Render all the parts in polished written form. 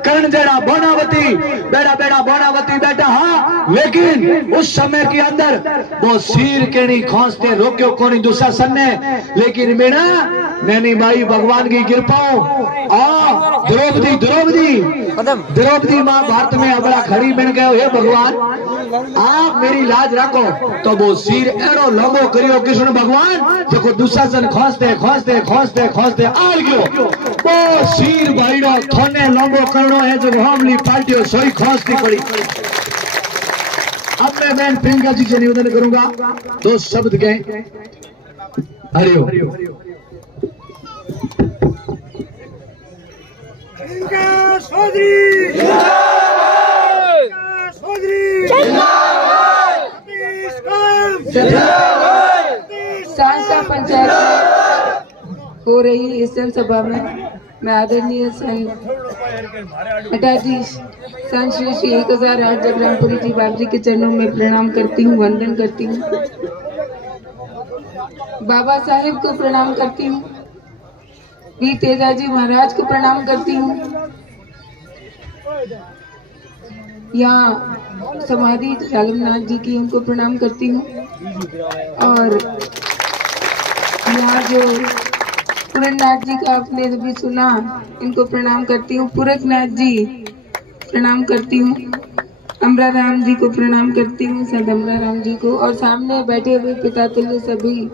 करण जड़ा बोनावती बेड़ा बेड़ा बोनावती बेटा। हाँ, लेकिन उस समय के अंदर वो सिर के नहीं खोसते रोक्यो कोनी दुशासन ने। लेकिन बेड़ा नैनी भाई भगवान की कृपा द्रौपदी मां भारत में अबड़ा खड़ी बन गए। हे भगवान आप मेरी लाज रखो। तो वो सिर एड़ो लंबो करियो कृष्ण भगवान देखो दुशासन खोसते खोसते खोसते खोसते आल गयो। वो सिर भाईड़ो थोने लंबो करनो है जो हमली पार्टियों सोई खोसती पड़ी। अब मैं बहन प्रियंका जी से निवेदन करूंगा दो शब्द कहें। हरिओम। सांसा पंचायत हो रही इस जनसभा में मैं आदरणीय मठाधीश संत श्री श्री 1008 जगरामपुरी जी बाबू जी के चरणों में प्रणाम करती हूँ, वंदन करती हूँ। बाबा साहेब को प्रणाम करती हूँ, वीर तेजाजी महाराज को प्रणाम करती हूँ। यहाँ समाधि जागरनाथ जी की उनको प्रणाम करती हूँ। और यहाँ जो पुरनाथ जी का आपने भी सुना इनको प्रणाम करती हूँ। पुरखनाथ जी प्रणाम करती हूँ। अमरा राम जी को प्रणाम करती हूँ, संत अमरा राम जी को। और सामने बैठे हुए पिता तुल्य सभी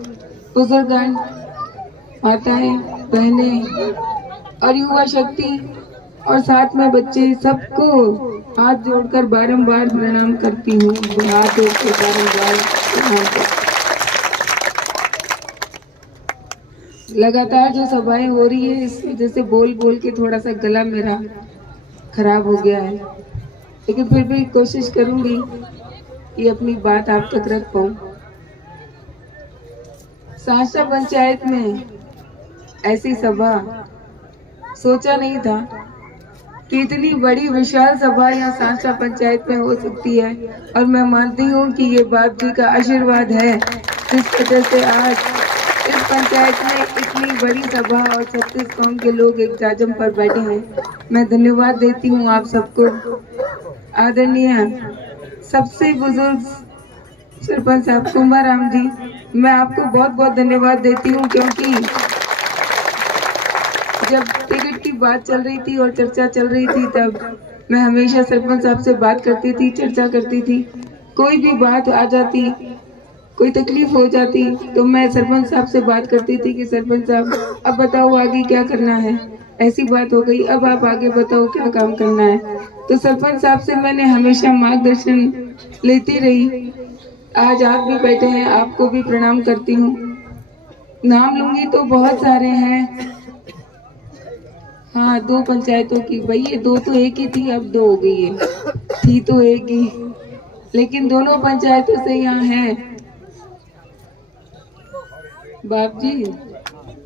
बुजुर्गगण, माताएं, बहनें और युवा शक्ति और साथ में बच्चे सबको हाथ जोड़कर बारंबार प्रणाम करती हूँ। हाथ जोड़कर बारंबार प्रणाम करती हूँ। लगातार जो सभाएं हो रही है इस वजह से बोल बोल के थोड़ा सा गला मेरा खराब हो गया है, लेकिन फिर भी कोशिश करूंगी कि अपनी बात आप तक रख पाऊं। सांसा पंचायत में ऐसी सभा सोचा नहीं था कि इतनी बड़ी विशाल सभा यहाँ सांसा पंचायत में हो सकती है। और मैं मानती हूँ कि ये बाप जी का आशीर्वाद है जिस वजह से आज इस पंचायत में इतनी बड़ी सभा और 36 गांव के लोग एक जाजम पर बैठे हैं। मैं धन्यवाद देती हूँ आप सबको। आदरणीय सबसे बुजुर्ग सरपंच साहब कुंभाराम जी, मैं आपको बहुत बहुत धन्यवाद देती हूँ, क्योंकि जब टिकट की बात चल रही थी और चर्चा चल रही थी तब मैं हमेशा सरपंच साहब से बात करती थी, चर्चा करती थी। कोई भी बात आ जाती, कोई तकलीफ हो जाती तो मैं सरपंच साहब से बात करती थी कि सरपंच साहब अब बताओ आगे क्या करना है। ऐसी बात हो गई, अब आप आगे बताओ क्या काम करना है। तो सरपंच साहब से मैंने हमेशा मार्गदर्शन लेती रही। आज आप भी बैठे हैं, आपको भी प्रणाम करती हूँ। नाम लूंगी तो बहुत सारे हैं। हाँ, 2 पंचायतों की, भाई ये 2 तो एक ही थी, अब 2 हो गई है, थी तो एक ही, लेकिन दोनों पंचायतों से यहाँ है। बाप जी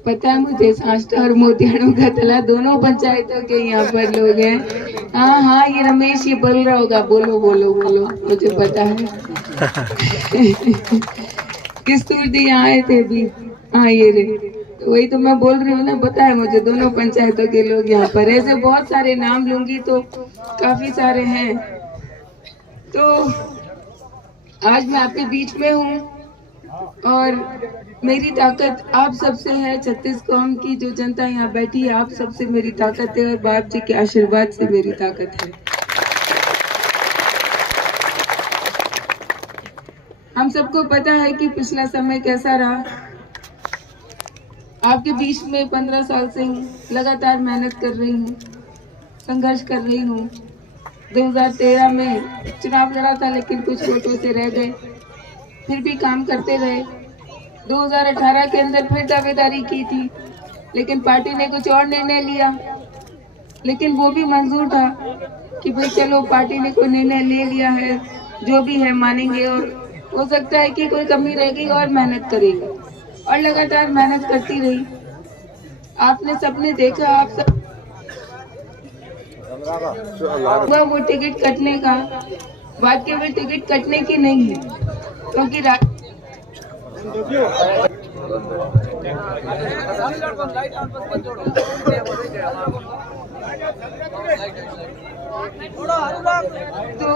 पता है मुझे, सांष्टा और मोतियाणों का तला दोनों पंचायतों के यहाँ पर लोग हैं। हाँ हाँ, ये रमेश ये बोल रहा होगा, बोलो बोलो बोलो, मुझे पता है। किस्तूर जी यहाँ आए थे भी, हाँ ये रे, तो वही तो मैं बोल रही हूँ ना, पता है मुझे दोनों पंचायतों के लोग यहाँ पर। ऐसे बहुत सारे नाम लूंगी तो काफी सारे हैं। तो आज मैं आपके बीच में हूँ और मेरी ताकत आप सबसे है। 36 कौम की जो जनता यहाँ बैठी है, आप सबसे मेरी ताकत है और बाप जी के आशीर्वाद से मेरी ताकत है। हम सबको पता है कि पिछला समय कैसा रहा। आपके बीच में 15 साल से लगातार मेहनत कर रही हूँ, संघर्ष कर रही हूँ। 2013 में चुनाव लड़ा था, लेकिन कुछ वोटों से रह गए, फिर भी काम करते रहे। 2018 के अंदर फिर दावेदारी की थी, लेकिन पार्टी ने कुछ और निर्णय लिया, लेकिन वो भी मंजूर था कि भाई चलो पार्टी ने कोई निर्णय ले लिया है, जो भी है मानेंगे, और हो सकता है कि कोई कमी रहेगी और मेहनत करेगी। और लगातार मेहनत करती रही। आपने सबने देखा, आप सब वो टिकट कटने का, बात केवल टिकट कटने की नहीं है, क्योंकि तो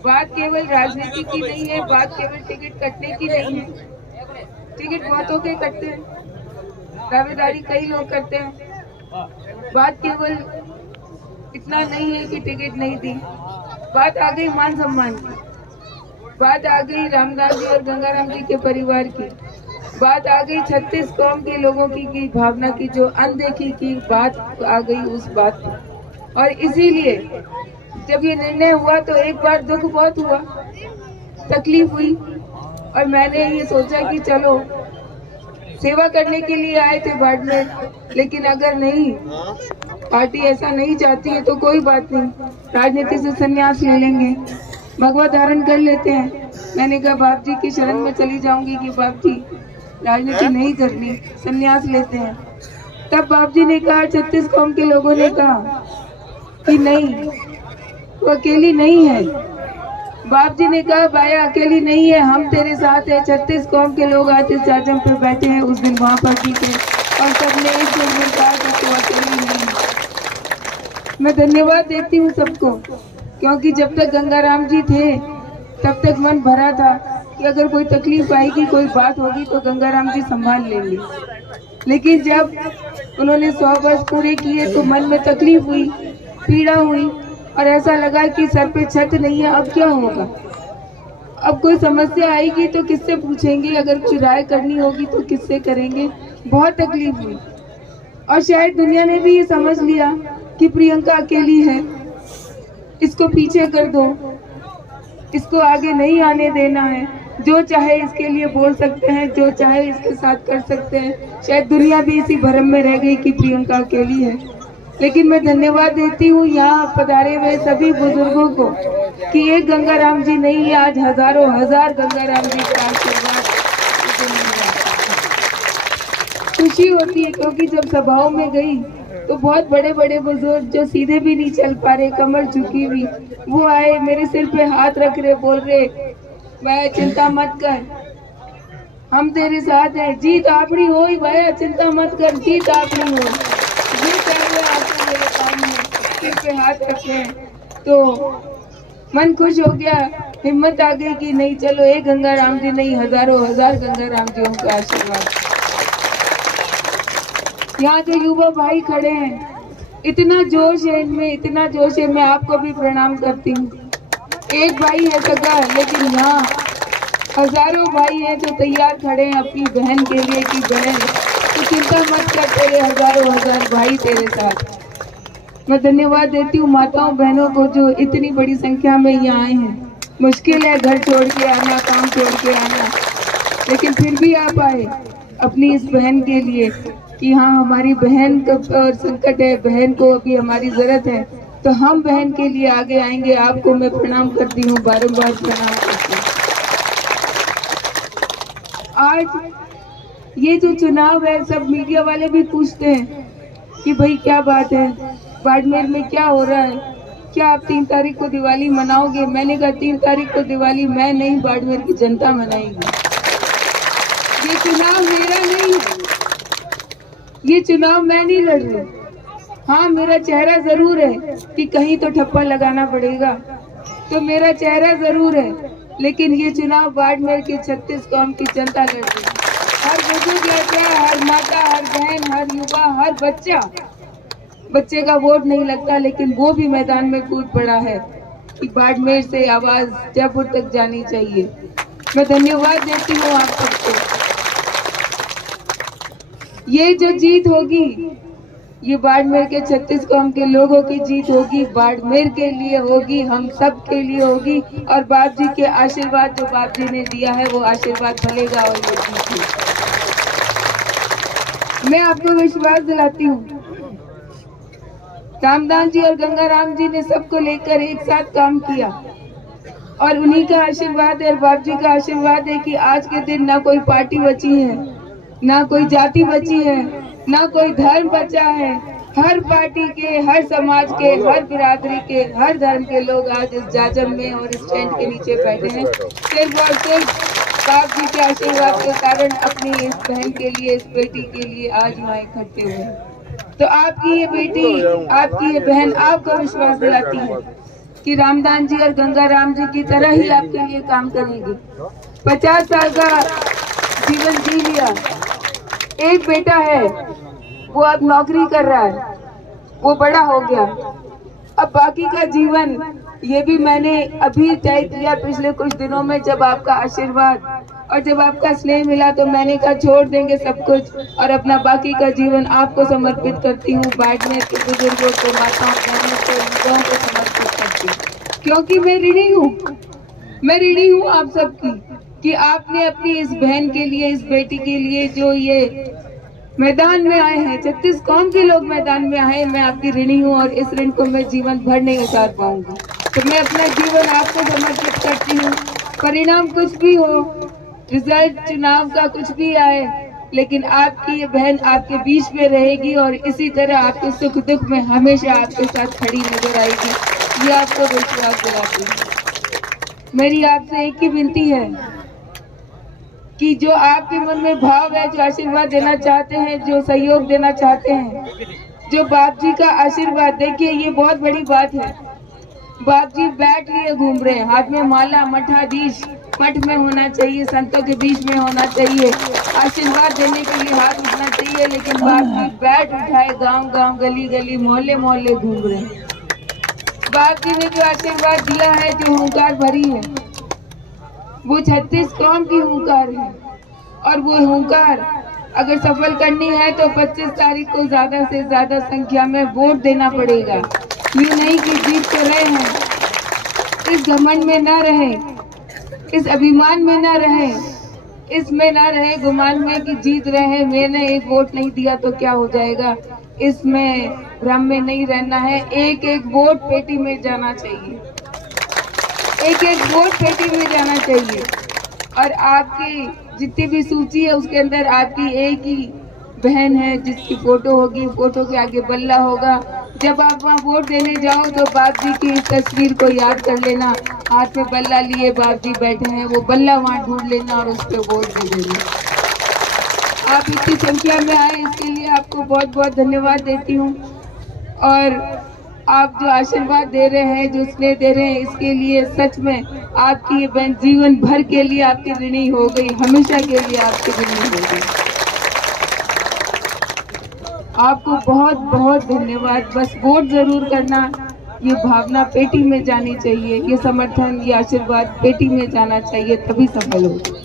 बात केवल राजनीति की नहीं है, बात केवल टिकट कटने की नहीं है। टिकट बहुतों के कटते हैं, दावेदारी कई लोग करते हैं। बात केवल इतना नहीं है कि टिकट नहीं दी, बात आ गई मान सम्मान की, बात आ गई रामदास जी और गंगाराम जी के परिवार की, बात आ गई 36 कौम के लोगों की भावना की, जो अनदेखी की बात आ गई उस बात पर। और इसीलिए जब ये निर्णय हुआ तो एक बार दुख बहुत हुआ, तकलीफ हुई, और मैंने ये सोचा कि चलो सेवा करने के लिए आए थे बाड़मेर, लेकिन अगर नहीं पार्टी ऐसा नहीं चाहती है तो कोई बात नहीं, राजनीति से संन्यास ले लेंगे, भगवा धारण कर लेते हैं। मैंने कहा बाप जी की शरण में चली जाऊंगी कि बाप जी राजनीति नहीं करनी, संन्यास लेते हैं। तब बाप जी ने कहा, 36 कौम के लोगों ने कहा कि नहीं वो अकेली नहीं है। बाप जी ने कहा बाया अकेली नहीं है, हम तेरे साथ है। 36 कौम के लोग आज इस जाजम पे बैठे हैं, उस दिन वहाँ पर भी थे और सबने एक सुर में कहा कि तू अकेली नहीं है। मैं धन्यवाद देती हूँ सबको, क्योंकि जब तक गंगाराम जी थे तब तक मन भरा था कि अगर कोई तकलीफ आएगी, कोई बात होगी तो गंगाराम जी संभाल लेंगे। लेकिन जब उन्होंने 100 वर्ष पूरे किए तो मन में तकलीफ हुई, पीड़ा हुई, और ऐसा लगा कि सर पे छत नहीं है, अब क्या होगा। अब कोई समस्या आएगी तो किससे पूछेंगे, अगर कोई राय करनी होगी तो किससे करेंगे। बहुत तकलीफ हुई, और शायद दुनिया ने भी ये समझ लिया कि प्रियंका अकेली है, इसको पीछे कर दो, इसको आगे नहीं आने देना है, जो चाहे इसके लिए बोल सकते हैं, जो चाहे इसके साथ कर सकते हैं। शायद दुनिया भी इसी भ्रम में रह गई कि प्रियंका अकेली है। लेकिन मैं धन्यवाद देती हूँ यहाँ पधारे हुए सभी बुजुर्गों को कि एक गंगाराम जी नहीं, आज हजारों हजार गंगाराम जी का आशीर्वाद। खुशी होती है क्योंकि जब सभाओं में गई तो बहुत बड़े बड़े बुजुर्ग जो सीधे भी नहीं चल पा रहे, कमर झुकी हुई, वो आए, मेरे सिर पे हाथ रख रहे, बोल रहे भाई चिंता मत कर, हम तेरे साथ हैं, जीत आपनी हो ही भाई, चिंता मत कर, जीत आपनी हो। ये चाहिए आपको मेरे काम में, सिर पे हाथ रखे हैं तो मन खुश हो गया, हिम्मत आ गई कि नहीं चलो एक गंगाराम जी नहीं, हजारों हजार गंगाराम जियों का आशीर्वाद। यहाँ जो युवा भाई खड़े हैं, इतना जोश है इनमें, इतना जोश है, मैं आपको भी प्रणाम करती हूँ। एक भाई है सगा, लेकिन यहाँ हजारों भाई हैं जो तैयार खड़े हैं अपनी बहन के लिए कि बहन तो चिंता मत कर, तेरे हजारों हजार भाई तेरे साथ। मैं धन्यवाद देती हूँ माताओं बहनों को जो इतनी बड़ी संख्या में यहाँ आए हैं। मुश्किल है घर छोड़ के आना, काम छोड़ के आना, लेकिन फिर भी आप आए अपनी इस बहन के लिए कि हाँ हमारी बहन का और संकट है, बहन को अभी हमारी जरूरत है, तो हम बहन के लिए आगे आएंगे। आपको मैं प्रणाम करती हूँ, बारंबार प्रणाम करती हूँ। आज ये जो चुनाव है, सब मीडिया वाले भी पूछते हैं कि भाई क्या बात है, बाड़मेर में क्या हो रहा है, क्या आप 3 तारीख को दिवाली मनाओगे। मैंने कहा 3 तारीख को दिवाली मैं नहीं, बाड़मेर की जनता मनाएगी। ये चुनाव मेरा नहीं है, ये चुनाव मैं नहीं लड़ रही। हाँ मेरा चेहरा जरूर है कि कहीं तो ठप्पा लगाना पड़ेगा, तो मेरा चेहरा जरूर है, लेकिन ये चुनाव बाड़मेर की 36 कौम की जनता लड़ रही है। हर बुजुर्ग लड़का, हर माता, हर बहन, हर युवा, हर बच्चे का वोट नहीं लगता, लेकिन वो भी मैदान में कूद पड़ा है कि बाड़मेर से आवाज जयपुर तक जानी चाहिए। मैं धन्यवाद देती हूँ आप सबको। ये जो जीत होगी, ये बाड़मेर के 36 कौम के लोगों की जीत होगी, बाड़मेर के लिए होगी, हम सब के लिए होगी, और बाप जी के आशीर्वाद जो बाप जी ने दिया है वो आशीर्वाद फलेगा और ये जीत। मैं आपको विश्वास दिलाती हूँ, रामदास जी और गंगाराम जी ने सबको लेकर एक साथ काम किया, और उन्हीं का आशीर्वाद है, बाप जी का आशीर्वाद है कि आज के दिन ना कोई पार्टी बची है, ना कोई जाति बची है, ना कोई धर्म बचा है। हर पार्टी के, हर समाज के, हर बिरादरी के, हर धर्म के लोग आज इस जाजम में और इस टेंट के नीचे बैठे हैं, सिर्फ और सिर्फ बाप जी के आशीर्वाद के कारण अपनी इस बहन के लिए, इस बेटी के लिए आज यहाँ इकट्ठे हुए हैं। तो आपकी ये बेटी, आपकी ये बहन आपको विश्वास दिलाती है कि रामदान जी और गंगाराम जी की तरह ही आपके लिए काम करेंगी। 50 साल का जीवन जी लिया, एक बेटा है वो अब नौकरी कर रहा है, वो बड़ा हो गया। अब बाकी का जीवन ये भी मैंने अभी तय किया पिछले कुछ दिनों में, जब आपका आशीर्वाद और जब आपका स्नेह मिला तो मैंने कहा छोड़ देंगे सब कुछ और अपना बाकी का जीवन आपको समर्पित करती हूँ। बाड़मेर के बुजुर्गों को, माताओं बहनों को, युवाओं को समर्पित करती हूँ, क्योंकि मैं ऋणी हूँ आप सबकी कि आपने अपनी इस बहन के लिए, इस बेटी के लिए जो ये मैदान में आए हैं, 36 कौम के लोग मैदान में आए, मैं आपकी ऋणी हूँ और इस ऋण को मैं जीवन भर नहीं उतार पाऊंगी। तो मैं अपना जीवन आपको समर्पित करती हूँ। परिणाम कुछ भी हो, रिजल्ट चुनाव का कुछ भी आए, लेकिन आपकी ये बहन आपके बीच में रहेगी और इसी तरह आपके सुख दुख में हमेशा आपके साथ खड़ी नजर आएगी, ये आपको विश्वास दिलाती हूँ। मेरी आपसे एक ही विनती है कि जो आपके मन में भाव है, जो आशीर्वाद देना चाहते हैं, जो सहयोग देना चाहते हैं, जो बाप जी का आशीर्वाद, देखिए ये बहुत बड़ी बात है। बाप जी बैठ लिए घूम रहे हैं, हाथ में माला, मठाधीश मठ में होना चाहिए, संतों के बीच में होना चाहिए, आशीर्वाद देने के लिए हाथ उठना चाहिए, लेकिन बाप जी बैठ उठाए गांव गांव, गली गली, मोहल्ले मोहल्ले घूम रहे हैं। बाप जी ने जो आशीर्वाद दिया है, जो हुंकार भरी है, वो 36 कौम की हुंकार है और वो हुंकार अगर सफल करनी है तो 25 तारीख को ज्यादा से ज्यादा संख्या में वोट देना पड़ेगा। ये नहीं कि जीत तो रहे हैं, इस घमंड में ना रहे, इस अभिमान में ना रहे, इसमें ना रहे गुमान में कि जीत रहे हैं, मैंने एक वोट नहीं दिया तो क्या हो जाएगा, इसमें भ्रम में नहीं रहना है। एक एक वोट पेटी में जाना चाहिए, एक एक वोट पेटी में जाना चाहिए। और आपकी जितनी भी सूची है उसके अंदर आपकी एक ही बहन है जिसकी फोटो होगी, फोटो के आगे बल्ला होगा। जब आप वहाँ वोट देने जाओ तो बाप जी की इस तस्वीर को याद कर लेना, हाथ में बल्ला लिए बाप जी बैठे हैं, वो बल्ला वहाँ ढूंढ लेना और उस पर वोट दे देना। आप इतनी संख्या में आए इसके लिए आपको बहुत बहुत धन्यवाद देती हूँ। और आप जो आशीर्वाद दे रहे हैं, जो स्नेह दे रहे हैं, इसके लिए सच में आपकी ये बहन जीवन भर के लिए आपकी ऋणी हो गई, हमेशा के लिए आपकी ऋणी हो गई। आपको बहुत बहुत धन्यवाद। बस वोट जरूर करना, ये भावना पेटी में जानी चाहिए, ये समर्थन, ये आशीर्वाद पेटी में जाना चाहिए, तभी सफल होगा।